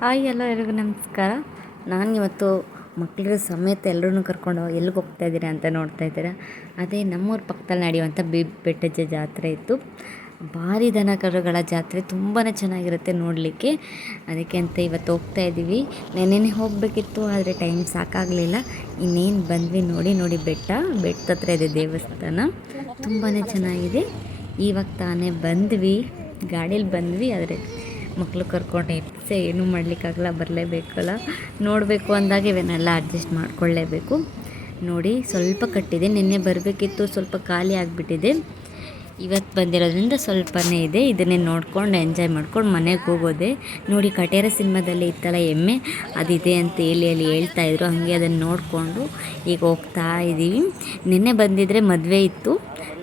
Hi ಎಲ್ಲ ಎಲ್ಲರಿಗೂ ನಮಸ್ಕಾರ. ನಾನು ಇವತ್ತು ಮಕ್ಕಳಿಗೆ ಸಮೇತ ಎಲ್ಲರೂ ಕರ್ಕೊಂಡು ಎಲ್ಲಿಗೆ ಹೋಗ್ತಾ ಇದ್ದೀರಾ ಅಂತ ನೋಡ್ತಾ ಇದ್ದೀರಾ. ಅದೇ ನಮ್ಮೂರ ಪಕ್ಕದಲ್ಲಿ ನಡೆಯುವಂಥ ಬಿ ಬೆಟ್ಟಜ್ಜ ಜಾತ್ರೆ ಇತ್ತು. ಭಾರಿ ದನ ಕರುಗಳ ಜಾತ್ರೆ ತುಂಬಾ ಚೆನ್ನಾಗಿರುತ್ತೆ ನೋಡಲಿಕ್ಕೆ. ಅದಕ್ಕೆ ಅಂತ ಇವತ್ತು ಹೋಗ್ತಾ ಇದ್ದೀವಿ. ನೆನ್ನೆನೇ ಹೋಗಬೇಕಿತ್ತು, ಆದರೆ ಟೈಮ್ ಸಾಕಾಗಲಿಲ್ಲ. ಇನ್ನೇನು ಬಂದ್ವಿ ನೋಡಿ ನೋಡಿ ಬೆಟ್ಟ. ಬೆಟ್ಟದ ಹತ್ರ ಇದೆ ದೇವಸ್ಥಾನ. ತುಂಬಾ ಚೆನ್ನಾಗಿದೆ. ಇವಾಗ ತಾನೇ ಬಂದ್ವಿ. ಗಾಡೀಲಿ ಬಂದ್ವಿ, ಆದರೆ ಮಕ್ಕಳು ಕರ್ಕೊಂಡು ಎಪ್ಸೆ ಏನೂ ಮಾಡಲಿಕ್ಕಾಗಲ್ಲ, ಬರಲೇಬೇಕಲ್ಲ. ನೋಡಬೇಕು ಅಂದಾಗ ಇವನ್ನೆಲ್ಲ ಅಡ್ಜಸ್ಟ್ ಮಾಡ್ಕೊಳ್ಳೇಬೇಕು. ನೋಡಿ, ಸ್ವಲ್ಪ ಕಟ್ಟಿದೆ. ನಿನ್ನೆ ಬರಬೇಕಿತ್ತು, ಸ್ವಲ್ಪ ಖಾಲಿ ಆಗಿಬಿಟ್ಟಿದೆ. ಇವತ್ತು ಬಂದಿರೋದ್ರಿಂದ ಸ್ವಲ್ಪನೇ ಇದೆ. ಇದನ್ನೇ ನೋಡ್ಕೊಂಡು ಎಂಜಾಯ್ ಮಾಡ್ಕೊಂಡು ಮನೆಗೆ ಹೋಗೋದೆ. ನೋಡಿ, ಕಟೇರ ಸಿನಿಮಾದಲ್ಲಿ ಇತ್ತಲ್ಲ ಎಮ್ಮೆ? ಅದಿದೆ ಅಂತ ಹೇಳಿ, ಅಲ್ಲಿ ಹೇಳ್ತಾ ಇದ್ರು. ಹಾಗೆ ಅದನ್ನು ನೋಡಿಕೊಂಡು ಈಗ ಹೋಗ್ತಾ ಇದ್ದೀವಿ ನಿನ್ನೆ ಬಂದಿದ್ದರೆ ಮದುವೆ ಇತ್ತು.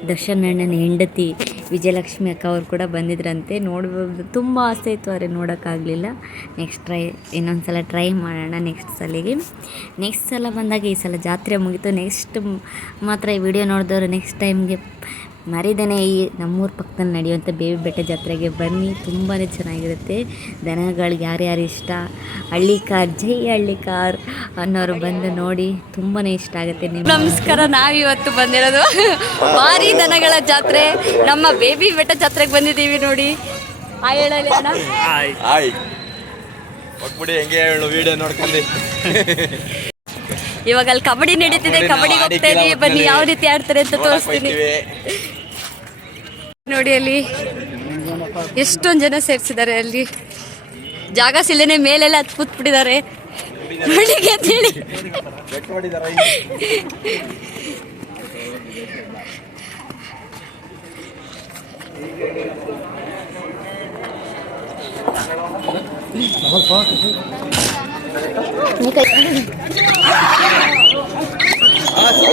ದರ್ಶನ್ ಅಣ್ಣನ ಹೆಂಡತಿ ವಿಜಯಲಕ್ಷ್ಮಿ ಅಕ್ಕ ಅವ್ರು ಕೂಡ ಬಂದಿದ್ರಂತೆ. ನೋಡ್ಬೋದು, ತುಂಬ ಆಸೆ ಇತ್ತು ಆದರೆ ನೋಡೋಕ್ಕಾಗಲಿಲ್ಲ. ನೆಕ್ಸ್ಟ್ ಟ್ರೈ ಇನ್ನೊಂದು ಸಲ ಟ್ರೈ ಮಾಡೋಣ ನೆಕ್ಸ್ಟ್ ಸಲಿಗೆ. ನೆಕ್ಸ್ಟ್ ಸಲ ಬಂದಾಗ ಈ ಸಲ ಜಾತ್ರೆ ಮುಗೀತು. ನೆಕ್ಸ್ಟ್ ಮಾತ್ರ ಈ ವಿಡಿಯೋ ನೋಡಿದವರು ನೆಕ್ಸ್ಟ್ ಟೈಮ್ಗೆ ಮರಿದೇನೆ ಈ ನಮ್ಮೂರ ಪಕ್ಕದಲ್ಲಿ ನಡೆಯುವಂಥ ಬೇವಿ ಬೆಟ್ಟ ಜಾತ್ರೆಗೆ ಬನ್ನಿ ತುಂಬಾ ಚೆನ್ನಾಗಿರುತ್ತೆ. ದನಗಳಿಗೆ ಯಾರ್ಯಾರು ಇಷ್ಟ? ಹಳ್ಳಿ ಕಾರ್ ಜೈ ಹಳ್ಳಿ ಕಾರ್ ಅನ್ನೋರು ಬಂದು ನೋಡಿ ತುಂಬಾ ಇಷ್ಟ ಆಗುತ್ತೆ ನಿಮ್ಗೆ. ನಮಸ್ಕಾರ ನಾವಿವತ್ತು ಬಂದಿರೋದು ಭಾರಿ ದನಗಳ ಜಾತ್ರೆ. ನಮ್ಮ ಬೇಬಿ ಬೆಟ್ಟ ಜಾತ್ರೆಗೆ ಬಂದಿದ್ದೀವಿ ನೋಡಿ. ಹಾಯ್ ಹೇಳಲಿ ಅಣ್ಣ. ಆಯ್ ಹೋಗ್ಬಿಡಿ ಹೆಂಗೆ ಹೇಳು ವಿಡಿಯೋ ನೋಡ್ಕೊಂಡು. ಇವಾಗ ಅಲ್ಲಿ ಕಬಡ್ಡಿ ನಡೀತಿದೆ ಕಬಡ್ಡಿ ಹೋಗ್ತಾ ಇದೀವಿ. ಬನ್ನಿ ಯಾವ ರೀತಿ ಆಡ್ತಾರೆ ಅಂತ ತೋರಿಸ್ತೀನಿ. ನೋಡಿ ಅಲ್ಲಿ ಎಷ್ಟೊಂದು ಜನ ಸೇರಿಸಿದ್ದಾರೆ ಅಲ್ಲಿ. ಜಾಗ ಸಿಲ್ಲನೆ ಮೇಲೆಲ್ಲ ಹತ್ ಕೂತ್ಬಿಟ್ಟಿದ್ದಾರೆ. ನೋಡ್ಲಿಕ್ಕೆ ಅಂತ ಹೇಳಿ.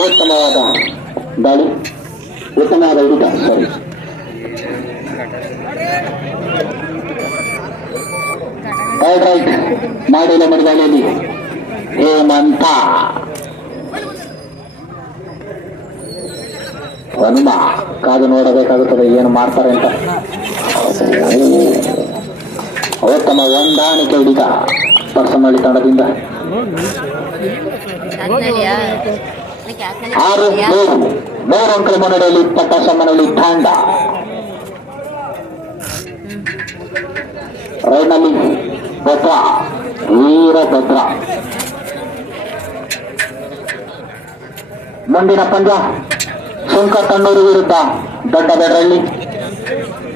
ಉತ್ತಮವಾದ ದಾಳಿ, ಉತ್ತಮವಾದ ಹುಡುಗ, ಸರಿ. ರೈಟ್ ರೈಟ್ ಮಾಡಿಲ್ಲ ಮಡಿದಾಳಿಯಲ್ಲಿ ಹೇಮಂತ ಹನುಮ ಕಾದು ನೋಡಬೇಕಾಗುತ್ತದೆ, ಏನು ಮಾಡ್ತಾರೆ ಅಂತ. ಉತ್ತಮ ಹೊಂದಾಣಿಕೆ ಹಿಡಿತ ಪರ್ಸನಳ್ಳಿ ತಂಡದಿಂದ ಆರು, ಮೂರು. ಮೂರು ಅಂಕಲ ಮುನ್ನಡೆಯಲ್ಲಿ ಮನೆಯಲ್ಲಿ ತಾಂಡ ರೈನಲ್ಲಿ ಭದ್ರ ವೀರಭದ್ರ ಮುಂದಿನ ಪಂದ್ಯ ಸುಂಕ ತಣ್ಣೂರು ವಿರುದ್ಧ ದೊಡ್ಡ ಬೆಡರಳ್ಳಿ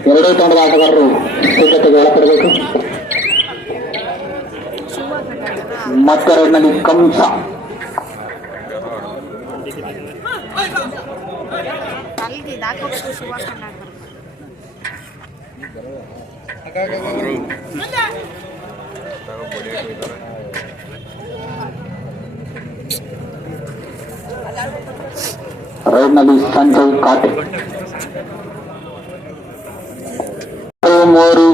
ಎರಡೂ ತಂಡದ ಆಟಗಾರರು ಸಿದ್ಧತೆಗೆ ಒಳಪಡಬೇಕು ಮತ್ತೆ ರೈಡ್ನಲ್ಲಿ ಕಂಸ ರೈಡ್ನಲ್ಲಿ ಸಂಜಯ್ ಕಾಟೆ ಮೂರು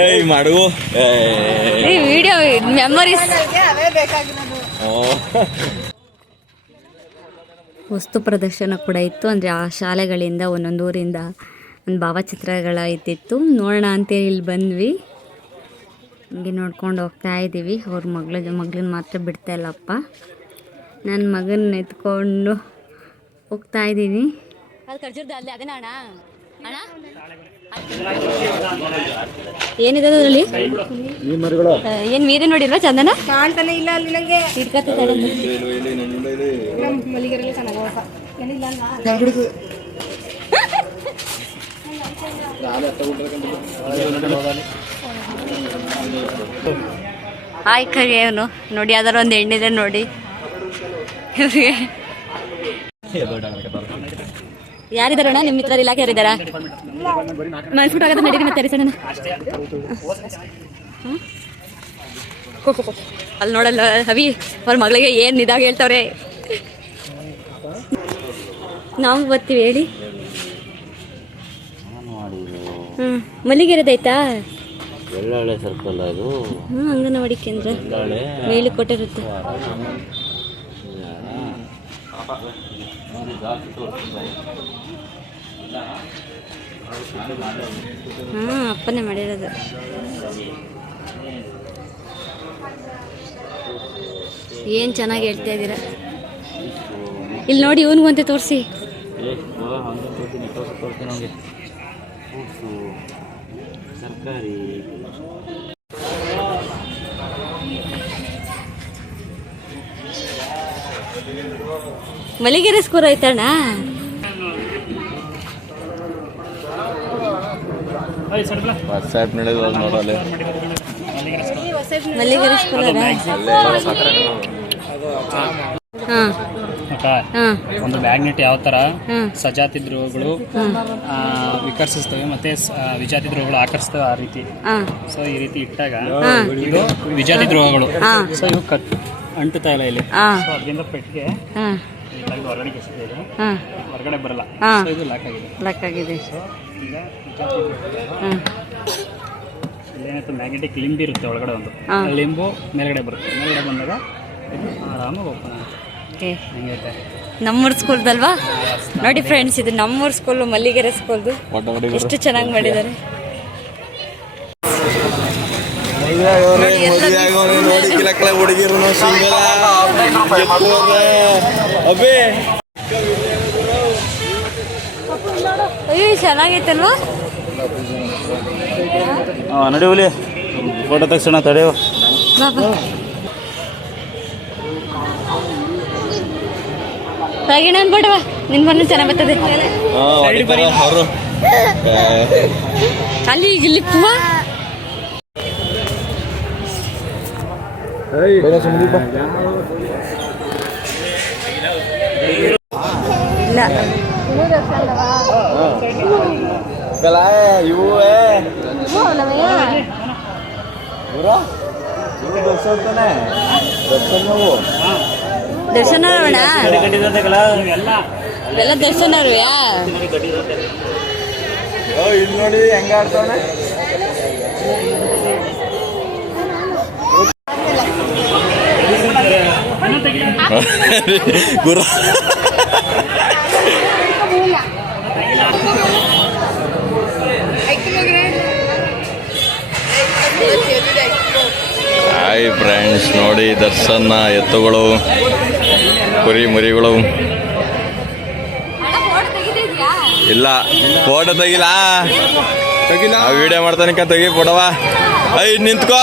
ಏಯ್ ಮಾಡು ವಿಡಿಯೋ ಮೆಮೊರೀಸ್. ವಸ್ತು ಪ್ರದರ್ಶನ ಕೂಡ ಇತ್ತು. ಅಂದರೆ ಆ ಶಾಲೆಗಳಿಂದ ಒಂದೊಂದು ಊರಿಂದ ಒಂದು ಭಾವಚಿತ್ರಗಳ ಇದ್ದಿತ್ತು. ನೋಡೋಣ ಅಂತೇಳಿ ಇಲ್ಲಿ ಬಂದ್ವಿ. ಹಿಂಗೆ ನೋಡ್ಕೊಂಡು ಹೋಗ್ತಾ ಇದ್ದೀವಿ. ಅವ್ರ ಮಗಳ ಮಗಳನ್ನ ಮಾತ್ರ ಬಿಡ್ತಾ ಇಲ್ಲಪ್ಪ. ನನ್ನ ಮಗನ ಎತ್ಕೊಂಡು ಹೋಗ್ತಾ ಇದ್ದೀನಿ. ಏನಿದೆ ಅದರಲ್ಲಿ? ಏನು ಮೀರೆ ನೋಡಿಲ್ವಾ ಚಂದನ? ಕಾಣ್ತಾನೆ ಇಲ್ಲ ಅಲ್ಲಿ ನಂಗೆ. ಮಲ್ಲಿಗೆರೆಲ್ಲ ಅಲ್ವಾ ಹಾಯ್ ಕರಿ ಅವನು. ನೋಡಿ ಯಾವ್ದಾರ ಒಂದು ಎಣ್ಣಿದೆ ನೋಡಿ. ಇವ್ರಿಗೆ ಯಾರಿದಾರಣ್ಣ? ನಿಮ್ಮ ಮಿತ್ರರು ಇಲಾಖೆ ಯಾರಿದ್ದಾರಾ ಮನ್ಸ್ಬಿಟ್ಟು ಆಗತ್ತೆ ನಡೀರಿ ಮತ್ತೆ ತರಿಸೋಣ ಅಲ್ಲಿ ನೋಡಲ್ಲ ಹವಿ ಅವ್ರ ಮಗಳಿಗೆ ಏನು ಇದಾಗ ಹೇಳ್ತಾವ್ರೆ? ನಾವು ಬರ್ತೀವಿ ಹೇಳಿ. ಹ್ಞೂ ಮಲ್ಲಿಗೆರದೈತಾ ಬೆಳ್ಳಾಳೆ ಸರ್ಕಲ್ ಅದು. ಹ್ಞೂ ಅಂಗನವಾಡಿ ಕೇಂದ್ರ. ಒಳ್ಳೊಳ್ಳೆ ಮೇಲು ಜಾಸ್ತಿ ಹಾಂ ಅಪ್ಪನೇ ಮಾಡಿರೋದು. ಏನು ಚೆನ್ನಾಗಿ ಹೇಳ್ತಾ ಇದ್ದೀರ? ಇಲ್ಲಿ ನೋಡಿ ಇವನಿಗೊಂತೆ ತೋರಿಸಿ. ತೋರಿಸಿ ತೋರ್ಸಿ. ತೋರ್ತೀನಿ ಮಲ್ಲಿಗೆರೆ ಸ್ಕೂರ್ ಆಯ್ತಣ್ಣ ವಾಟ್ಸ್ಆ್ಯಪ್ ನಡೆದು ನೋಡಲ್ಲ ಮಲ್ಲಿಗೆರೆ ಸ್ಕೂಲ್ ಹಾಂ. ಅಕ್ಕ ಒಂದು ಮ್ಯಾಗ್ನೆಟ್ ಯಾವ ತರ ಸಜಾತಿ ಧ್ರುವಗಳು ಆ, ವಿಕರ್ಷಿಸ್ತವೆ ಮತ್ತೆ ವಿಜಾತಿ ಧ್ರುವಗಳು ಆಕರ್ಷಿಸ್ತವೆ ಆ ರೀತಿ. ಹಾಂ. ಸೊ ಈ ರೀತಿ ಇಟ್ಟಾಗ ಇದು ವಿಜಾತಿ ಧ್ರುವಗಳು ಸೊ ಇವು ಕಟ್ ಅಂಟುತ್ತಾ ಇಲ್ಲ ಇಲ್ಲಿ. ಹಾಂ ಸೊ ಅದರಿಂದ ಪೆಟ್ಟಿಗೆ ಹಾಂ. ಈ ತೆಗ್ದು ಹೊರಗಡೆ ಎಸೆದಿದೆ ಇದು. ಹಾಂ. ಹೊರಗಡೆ ಬರಲ್ಲ. ಸೊ ಇದು ಲಾಕ್ ಆಗಿದೆ. ಲಾಕ್ ಆಗಿದೆ. ಸೊ ಈಗ ಇಲ್ಲೇನಾಯ್ತು ಮ್ಯಾಗ್ನೆಟಿಕ್ ಲಿಂಬ್ ಇರುತ್ತೆ ಒಳಗಡೆ ಒಂದು. ಲಿಂಬು ಮೇಲ್ಗಡೆ ಬರುತ್ತೆ. ಮೇಲ್ಗಡೆ ಬಂದಾಗ ಇದು ಆರಾಮಾಗಿ ಓಪನ್ ಆಗುತ್ತೆ. ಹೆಂಗೈತೆ ನಮ್ಮೂರ್ ಸ್ಕೂಲ್ದಲ್ವಾ ನೋಡಿ ಫ್ರೆಂಡ್ಸ್ ಇದು ನಮ್ಮೂರ್ ಸ್ಕೂಲು ಮಲ್ಲಿಗೆರೆ ಸ್ಕೂಲ್ದು ಎಷ್ಟು ಚೆನ್ನಾಗಿ ಮಾಡಿದ್ದಾರೆ. ನೋಡಿ ಕಿಲಕ್ಕಲ ಹುಡುಗಿರು ಅಬ್ಬೇ ಅಯ್ಯೋ ಚೆನ್ನಾಗೈತಲ್ವಾ ನಡಿ ಹುಲಿ. ಫೋಟೋ ತಕ್ಷಣ ತಡೆಯೋ ತಗಿಣ ಅನ್ಬಿಡವ ನಿನ್ ಮನೆ ಚೆನ್ನಾಗಿ ಬರ್ತದೆ. ಅಲ್ಲಿ ಇಲ್ಲಿ ಇಲ್ಲ ಇವು ದರ್ಶನ ಅಣ್ಣ ಎಲ್ಲ ದರ್ಶನ ಅವ್ರಿವ್ಯಾ? ಇಲ್ಲಿ ನೋಡಿ ಹೆಂಗ ಗುರು. ಹಾಯ್ ಫ್ರೆಂಡ್ಸ್ ನೋಡಿ ದರ್ಶನ ಎತ್ತುಗಳು ಕುರಿ ಮುರಿಗಳು. ಇಲ್ಲ ಫೋಟೋ ತೆಗಿಲ್ಲ ವಿಡಿಯೋ ಮಾಡ್ತಾನಿಕ ತೆಗಿ ಫೋಟೋವಾ ಐ ನಿಂತ್ಕೋ.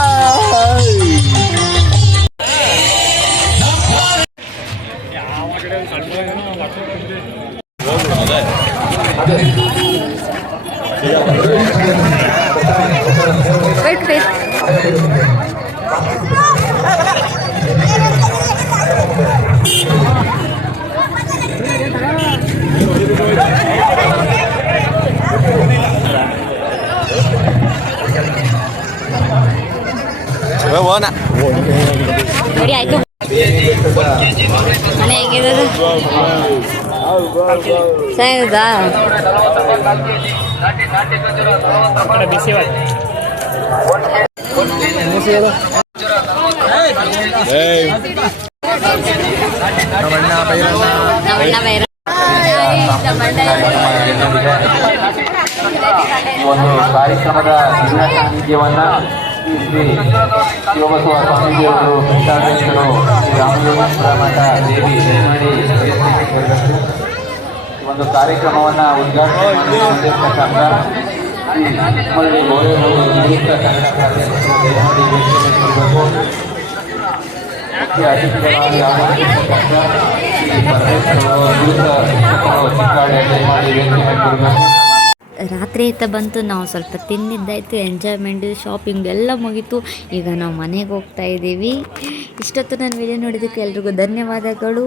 ಆ ಕಡೆ ಬಿಸಿ ನಮ್ಮಣ್ಣ ಬೈರ ಈ ಒಂದು ಕಾರ್ಯಕ್ರಮದ ಸಾನ್ನಿಧ್ಯವನ್ನ ಶ್ರೀ ಶಿವಬಸವ ಸ್ವಾಮೀಜಿಯವರು ಪೀಠಾಧ್ಯಕ್ಷರು ಶ್ರೀ ರಾಮಲಿಂಗೇಶ್ವರ ಮಠ ದೇವಿ ಒಂದು ಕಾರ್ಯಕ್ರಮವನ್ನ ಉದ್ಘಾಟನೆ ಮಾಡಿರ್ತಕ್ಕಂಥ ಶ್ರೀ ತಿಮ್ಮಳ್ಳಿ ಗೋರೇಗೌಡರು ನಿವೃತ್ತ ಕನ್ನಡ ಕಾರ್ಯದರ್ಶಿಗಳು ದಯಮಾಡಿ ವೇದಿಕೆಗೆ ಬರಬೇಕು. ಮುಖ್ಯ ಅತಿಥಿಗಳಾಗಿ ಆಗಮಿಸಿರ್ತಕ್ಕಂಥ ಶ್ರೀ ಪರಮೇಶ್ವರ ನಿವೃತ್ತ ಶಿಕ್ಷಕರು ಚಿಕ್ಕಾಡೆ ದಯಮಾಡಿ ವೇದಿಕೆಗೆ ಬರಬೇಕು. ರಾತ್ರಿ ಆಯ್ತಾ ಬಂತು, ನಾವು ಸ್ವಲ್ಪ ತಿಂದಿದ್ದಾಯಿತು ಎಂಜಾಯ್ಮೆಂಟ್ ಶಾಪಿಂಗ್ ಎಲ್ಲ ಮುಗೀತು. ಈಗ ನಾವು ಮನೆಗೆ ಹೋಗ್ತಾ ಇದ್ದೀವಿ. ಇಷ್ಟೊತ್ತು ನಾನು ವಿಡಿಯೋ ನೋಡಿದ್ದಕ್ಕೆ ಎಲ್ರಿಗೂ ಧನ್ಯವಾದಗಳು.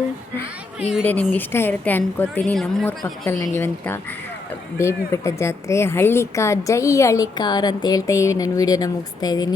ಈ ವಿಡಿಯೋ ನಿಮ್ಗೆ ಇಷ್ಟ ಇರುತ್ತೆ ಅನ್ಕೋತೀನಿ. ನಮ್ಮೂರ ಪಕ್ಕದಲ್ಲಿ ನಡೆಯುವಂಥ ಬೇಬಿ ಬೆಟ್ಟ ಜಾತ್ರೆ ಹಳ್ಳಿಕಾರ್ ಜೈ ಹಳ್ಳಿಕಾರ್ ಅಂತ ಹೇಳ್ತಾ ನಾನು ವಿಡಿಯೋನ ಮುಗಿಸ್ತಾ ಇದ್ದೀನಿ.